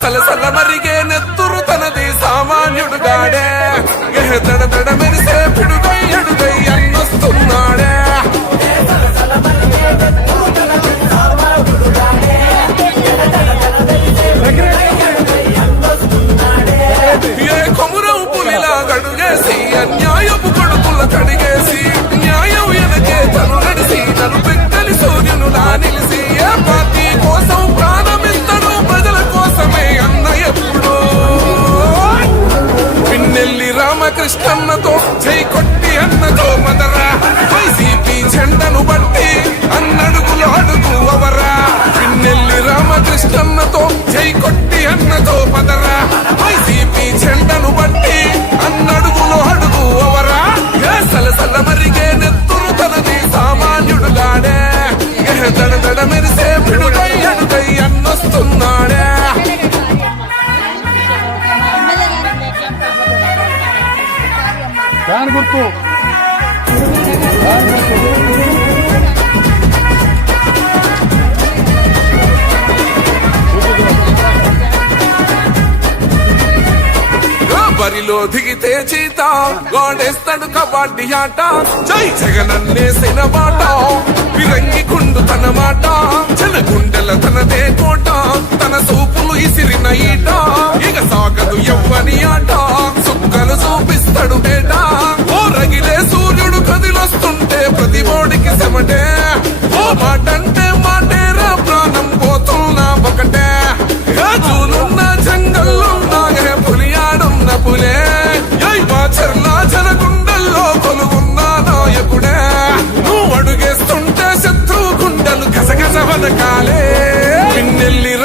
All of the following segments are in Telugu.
సలసల మరిగే నెత్తురు తనది సామాన్యుడు గాడే. దడ దడమే ఫ్యాన్ గుర్తు. బరిలో దిగితే చీత గోడేస్తాడు కబడ్డీ ఆట. జై జగనన్నేసిన మాట విరంగి కుండు తన మాట. జన గుండెల తనదే కోట తన సూపులు ఇసిరిన ఈట. ఇక సాగదు ఎవ్వని ఆట.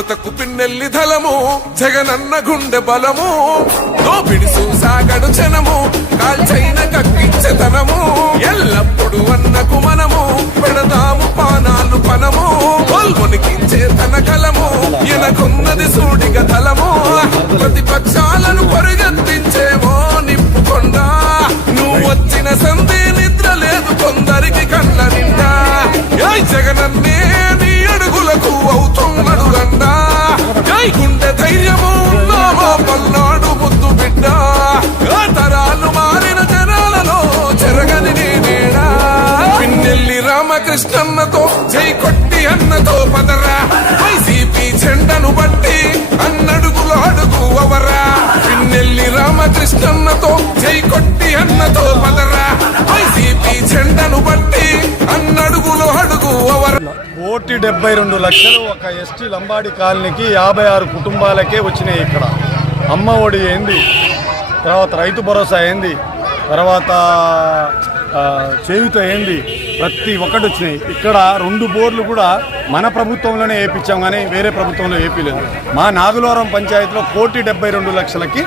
యువతకు పిన్నెల్లి ధలము జగనన్న గుండె బలము దోపిడి సాగడు జనము కాల్చైన కక్కించతనము ఎల్లప్పుడు అన్నకు మనము పెడదాము పానాలు పనము కొల్మునికించే తన కలము ఎనకున్నది సూడిగ తలము ప్రతిపక్షాలను పరిగెత్తి కృష్ణన్నతో జై కొట్టి అన్నతో పదరా. వైసీపీ జెండను బట్టి అన్నడుగులు అడుగు అవరా. పిన్నెల్లి రామకృష్ణన్నతో జై కొట్టి అన్నతో పదరా. వైసీపీ జెండను బట్టి అన్నడుగులు అడుగు అవరా. కోటి డెబ్బై రెండు లక్షలు ఒక ఎస్టీ లంబాడి కాలనీకి యాభై ఆరు కుటుంబాలకే వచ్చినాయి ఇక్కడ. అమ్మ ఒడి ఏంది? తర్వాత రైతు భరోసా ఏంది? తర్వాత చేయుత ఏంది? ప్రతి ఒక్కటి వచ్చినాయి. ఇక్కడ రెండు బోర్లు కూడా మన ప్రభుత్వంలోనే వేయించాం కానీ వేరే ప్రభుత్వంలో వేయలేదు మా నాగులవరం పంచాయతీలో కోటి డెబ్బై రెండు లక్షలకి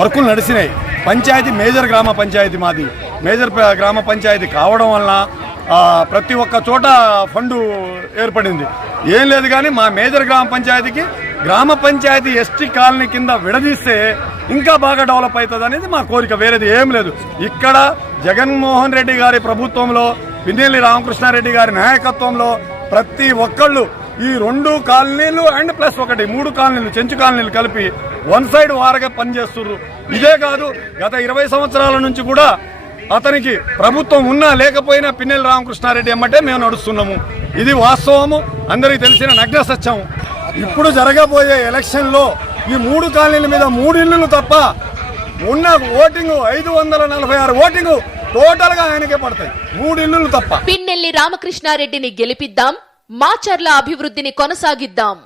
వర్కులు నడిచినాయి. పంచాయతీ మేజర్ గ్రామ పంచాయతీ మాది. మేజర్ గ్రామ పంచాయతీ కావడం వలన ప్రతి ఒక్క చోట ఫండు ఏర్పడింది. ఏం లేదు కానీ మా మేజర్ గ్రామ పంచాయతీకి గ్రామ పంచాయతీ ఎస్టీ కాలనీ కింద విడదీస్తే ఇంకా బాగా డెవలప్ అవుతుంది అనేది మా కోరిక. వేరేది ఏం లేదు. ఇక్కడ జగన్మోహన్ రెడ్డి గారి ప్రభుత్వంలో పిన్నెల్లి రామకృష్ణారెడ్డి గారి నాయకత్వంలో ప్రతి ఒక్కళ్ళు ఈ రెండు కాలనీలు అండ్ ప్లస్ ఒకటి మూడు కాలనీలు చెంచు కాలనీలు కలిపి వన్ సైడ్ వారగా పనిచేస్తున్నారు ఇదే కాదు గత ఇరవై సంవత్సరాల నుంచి కూడా అతనికి ప్రభుత్వం ఉన్నా లేకపోయినా పిన్నెల్లి రామకృష్ణారెడ్డి ఎమ్మటే మేము నడుస్తున్నాము. ఇది వాస్తవము అందరికీ తెలిసిన నగ్న సత్యం ఇప్పుడు జరగబోయే ఎలక్షన్లో ఈ మూడు కాలనీల మీద మూడిళ్ళు తప్ప ఉన్న ఓటింగ్ ఐదు వందల నలభై ఆరు ఓటింగ్ టోటల్గా ఆయనకే పడతాయి. మూడు ఇల్లులు తప్ప. పిన్నెల్లి రామకృష్ణారెడ్డిని గెలిపిద్దాం మాచర్ల అభివృద్ధిని కొనసాగిద్దాం.